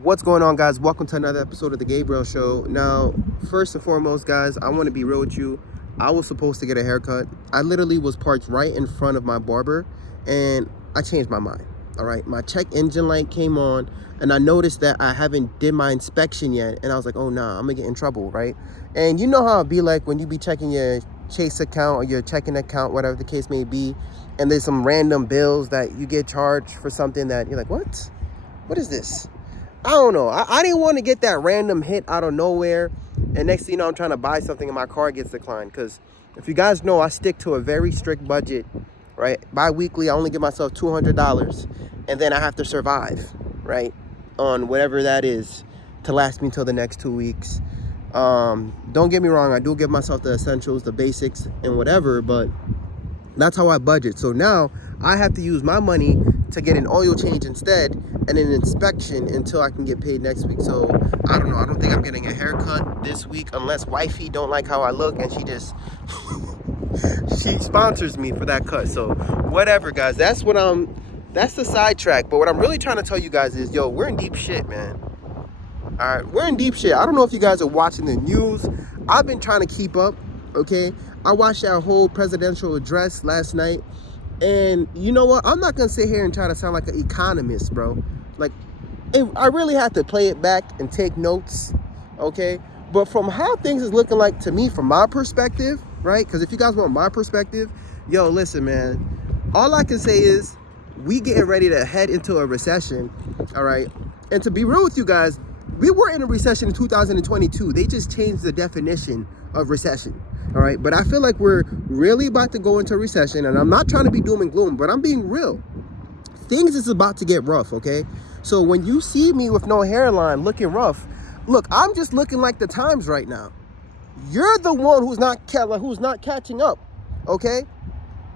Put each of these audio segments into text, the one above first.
What's going on, guys? Welcome to another episode of the Gabriel Show. Now, first and foremost, guys, I want to be real with you. I was supposed to get a haircut. I literally was parked right in front of my barber, and I changed my mind. All right, my check engine light came on, and I noticed that I haven't did my inspection yet, and I was like, oh nah, I'm gonna get in trouble, right? And you know how it be like when you be checking your Chase account or your checking account, whatever the case may be, and there's some random bills that you get charged for something that you're like, what is this? I don't know. I didn't want to get that random hit out of nowhere. And next thing you know, I'm trying to buy something and my car gets declined. Because if you guys know, I stick to a very strict budget, right? Bi-weekly, I only give myself $200. And then I have to survive, right? On whatever that is to last me until the next 2 weeks. Don't get me wrong. I do give myself the essentials, the basics, and whatever. But that's how I budget. So now I have to use my money to get an oil change instead and an inspection until I can get paid next week. So I don't know. I don't think I'm getting a haircut this week unless wifey don't like how I look and she just she sponsors me for that cut. So whatever, guys. That's the sidetrack. But what I'm really trying to tell you guys is, yo, we're in deep shit, man. All right, we're in deep shit. I don't know if you guys are watching the news. I've been trying to keep up, okay? I watched that whole presidential address last night. And you know what? I'm not going to sit here and try to sound like an economist, bro. Like, I really had to play it back and take notes, okay? But from how things is looking like to me, from my perspective, right? Because if you guys want my perspective, yo, listen, man. All I can say is we getting ready to head into a recession, all right? And to be real with you guys, we were in a recession in 2022. They just changed the definition of recession. All right, but I feel like we're really about to go into a recession, and I'm not trying to be doom and gloom, but I'm being real. Things is about to get rough, okay? So when you see me with no hairline looking rough, look, I'm just looking like the times right now. You're the one who's not catching up, okay?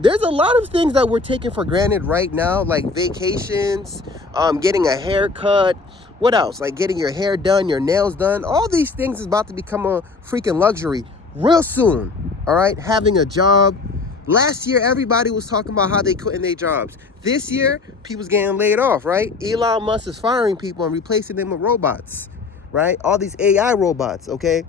There's a lot of things that we're taking for granted right now, like vacations, getting a haircut. What else? Like getting your hair done, your nails done. All these things is about to become a freaking luxury real soon, all right? Having a job. Last year, everybody was talking about how they quitting their jobs. This year, people's getting laid off, right? Elon Musk is firing people and replacing them with robots, right? All these AI robots, okay?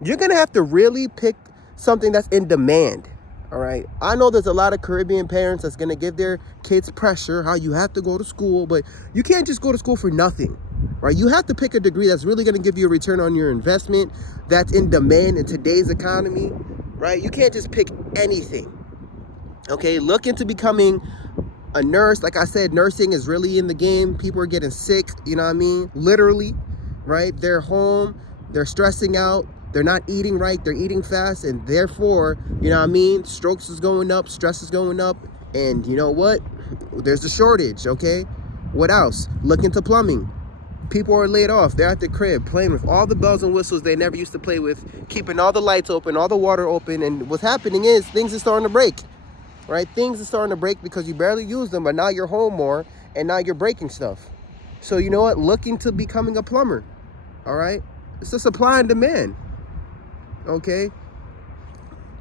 You're going to have to really pick something that's in demand, all right? I know there's a lot of Caribbean parents that's going to give their kids pressure, how you have to go to school, but you can't just go to school for nothing. Right? You have to pick a degree that's really going to give you a return on your investment, that's in demand in today's economy, right? You can't just pick anything, okay? Look into becoming a nurse. Like I said, nursing is really in the game. People are getting sick, you know what I mean? Literally, right? They're home, they're stressing out, they're not eating right, they're eating fast, and therefore, you know what I mean? Strokes is going up, stress is going up, and you know what? There's a shortage, okay? What else? Look into plumbing. People are laid off. They're at the crib playing with all the bells and whistles they never used to play with, keeping all the lights open, all the water open. And what's happening is things are starting to break, right? Things are starting to break because you barely use them, but now you're home more and now you're breaking stuff. So you know what? Look into becoming a plumber, all right? It's a supply and demand, okay?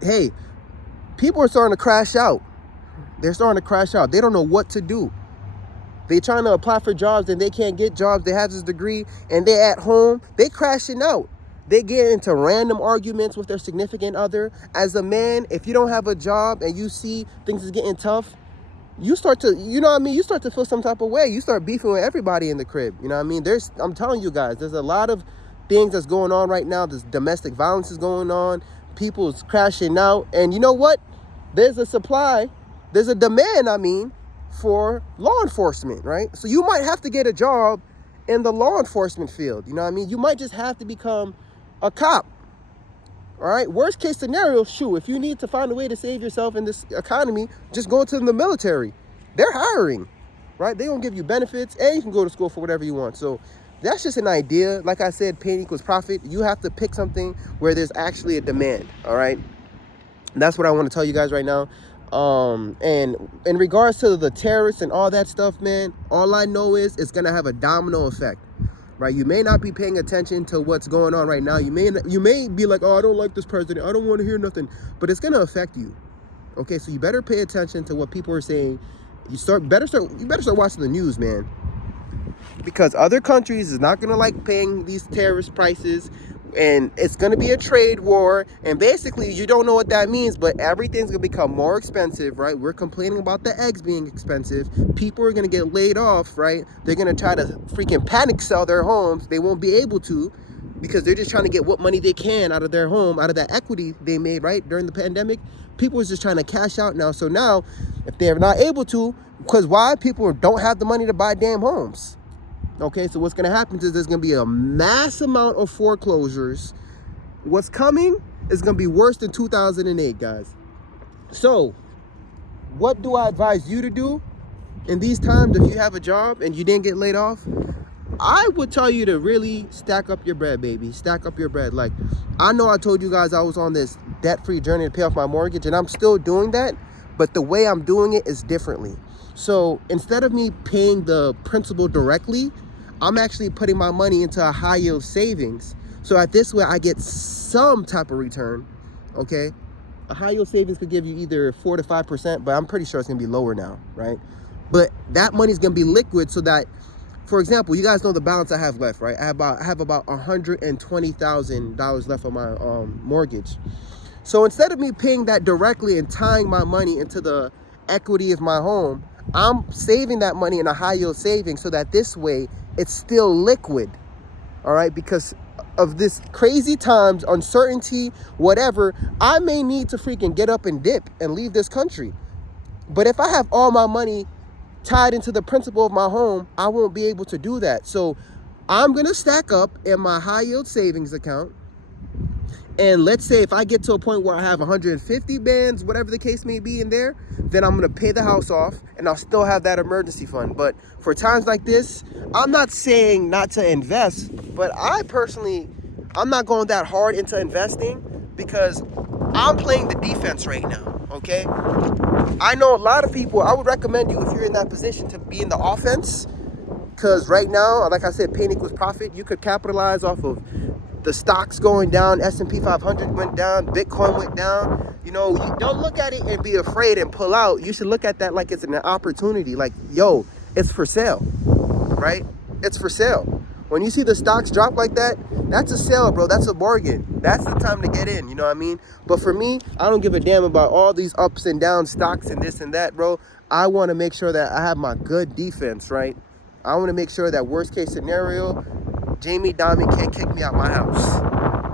Hey, people are starting to crash out. They're starting to crash out. They don't know what to do. They trying to apply for jobs and they can't get jobs. They have this degree and they're at home. They crashing out. They get into random arguments with their significant other. As a man, if you don't have a job and you see things is getting tough, you start to, you know what I mean? You start to feel some type of way. You start beefing with everybody in the crib. You know what I mean? I'm telling you guys, there's a lot of things that's going on right now. There's domestic violence is going on. People's crashing out. And you know what? There's a supply. There's a demand, for law enforcement, right? So you might have to get a job in the law enforcement field. You know what I mean? You might just have to become a cop. All right. Worst case scenario, shoot, if you need to find a way to save yourself in this economy, just go into the military. They're hiring, right? They don't give you benefits and you can go to school for whatever you want. So that's just an idea. Like I said, pain equals profit. You have to pick something where there's actually a demand. All right. And that's what I want to tell you guys right now. And in regards to the terrorists and all that stuff, man, all I know is it's going to have a domino effect, right? You may not be paying attention to what's going on right now. You may be like, oh, I don't like this president. I don't want to hear nothing, but it's going to affect you. Okay. So you better pay attention to what people are saying. You better start watching the news, man. because other countries is not going to like paying these terrorist prices, and it's going to be a trade war, and basically you don't know what that means, but everything's going to become more expensive, right? We're complaining about the eggs being expensive. People are going to get laid off, right? They're going to try to freaking panic sell their homes. They won't be able to, because they're just trying to get what money they can out of their home, out of that equity they made, right, during the pandemic. People are just trying to cash out now. So now, if they're not able to, because why? People don't have the money to buy damn homes. Okay, so what's going to happen is there's going to be a mass amount of foreclosures. What's coming is going to be worse than 2008, guys. So what do I advise you to do in these times if you have a job and you didn't get laid off? I would tell you to really stack up your bread, baby. Stack up your bread. Like, I know I told you guys I was on this debt-free journey to pay off my mortgage, and I'm still doing that, but the way I'm doing it is differently. So instead of me paying the principal directly, I'm actually putting my money into a high yield savings. So at this way, I get some type of return, okay? A high yield savings could give you either 4 to 5%, but I'm pretty sure it's gonna be lower now, right? But that money's gonna be liquid so that, for example, you guys know the balance I have left, right? I have about $120,000 left on my mortgage. So instead of me paying that directly and tying my money into the equity of my home, I'm saving that money in a high yield savings so that this way it's still liquid, all right? Because of this crazy times, uncertainty, whatever, I may need to freaking get up and dip and leave this country. But if I have all my money tied into the principal of my home, I won't be able to do that. So I'm gonna stack up in my high yield savings account. And let's say if I get to a point where I have 150 bands, whatever the case may be in there, then I'm gonna pay the house off and I'll still have that emergency fund. But for times like this, I'm not saying not to invest, but I'm not going that hard into investing because I'm playing the defense right now, okay? I know a lot of people, I would recommend you, if you're in that position, to be in the offense, because right now, like I said, pain equals profit. You could capitalize off of the stocks going down. S&P 500 went down, Bitcoin went down. You know, you don't look at it and be afraid and pull out. You should look at that like it's an opportunity. Like, yo, it's for sale, right? It's for sale. When you see the stocks drop like that, that's a sale, bro. That's a bargain. That's the time to get in, you know what I mean? But for me, I don't give a damn about all these ups and down stocks and this and that, bro. I want to make sure that I have my good defense, right? I want to make sure that worst case scenario, Jamie Dimon can't kick me out my house,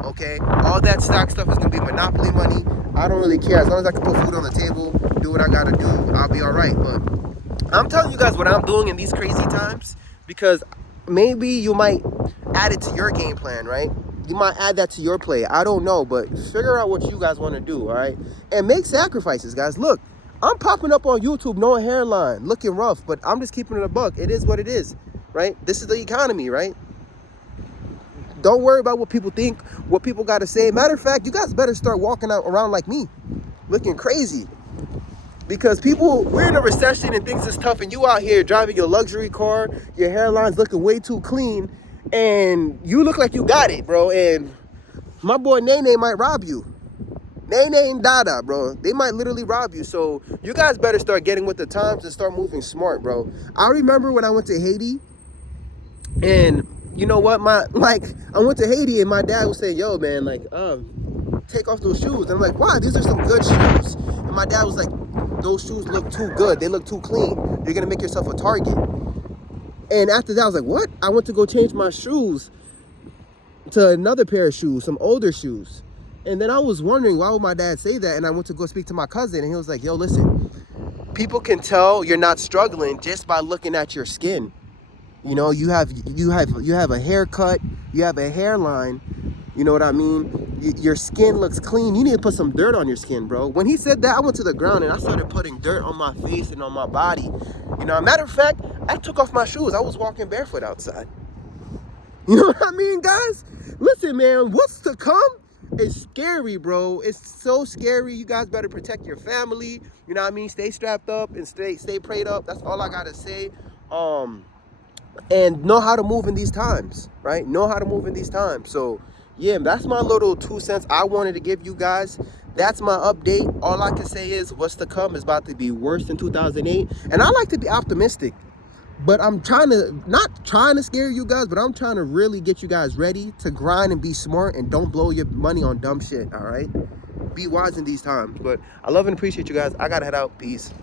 okay? All that stock stuff is going to be monopoly money. I don't really care. As long as I can put food on the table, do what I got to do, I'll be all right. But I'm telling you guys what I'm doing in these crazy times, because maybe you might add it to your game plan, right? You might add that to your play. I don't know, but figure out what you guys want to do, all right? And make sacrifices, guys. Look, I'm popping up on YouTube, no hairline, looking rough, but I'm just keeping it a buck. It is what it is, right? This is the economy, right? Don't worry about what people think, what people got to say. Matter of fact, you guys better start walking out around like me, looking crazy. Because we're in a recession and things is tough, and you out here driving your luxury car, your hairline's looking way too clean, and you look like you got it, bro. And my boy Nene might rob you. Nene and Dada, bro. They might literally rob you. So you guys better start getting with the times and start moving smart, bro. I remember when I went to Haiti, and you know what? I went to Haiti and my dad was saying, yo, man, like, take off those shoes. And I'm like, wow, these are some good shoes. And my dad was like, those shoes look too good. They look too clean. You're going to make yourself a target. And after that, I was like, what? I went to go change my shoes to another pair of shoes, some older shoes. And then I was wondering, why would my dad say that? And I went to go speak to my cousin, and he was like, yo, listen, people can tell you're not struggling just by looking at your skin. You know, you have a haircut, you have a hairline, you know what I mean? Your skin looks clean. You need to put some dirt on your skin, bro. When he said that, I went to the ground and I started putting dirt on my face and on my body. You know, matter of fact, I took off my shoes. I was walking barefoot outside. You know what I mean, guys? Listen, man, what's to come is scary, bro. It's so scary. You guys better protect your family. You know what I mean? Stay strapped up and stay prayed up. That's all I gotta say. And know how to move in these times, right? Know how to move in these times. So, yeah, that's my little 2 cents I wanted to give you guys. That's my update. All I can say is what's to come is about to be worse than 2008. And I like to be optimistic. But I'm trying to, not trying to scare you guys, but I'm trying to really get you guys ready to grind and be smart and don't blow your money on dumb shit, all right? Be wise in these times. But I love and appreciate you guys. I gotta head out. Peace.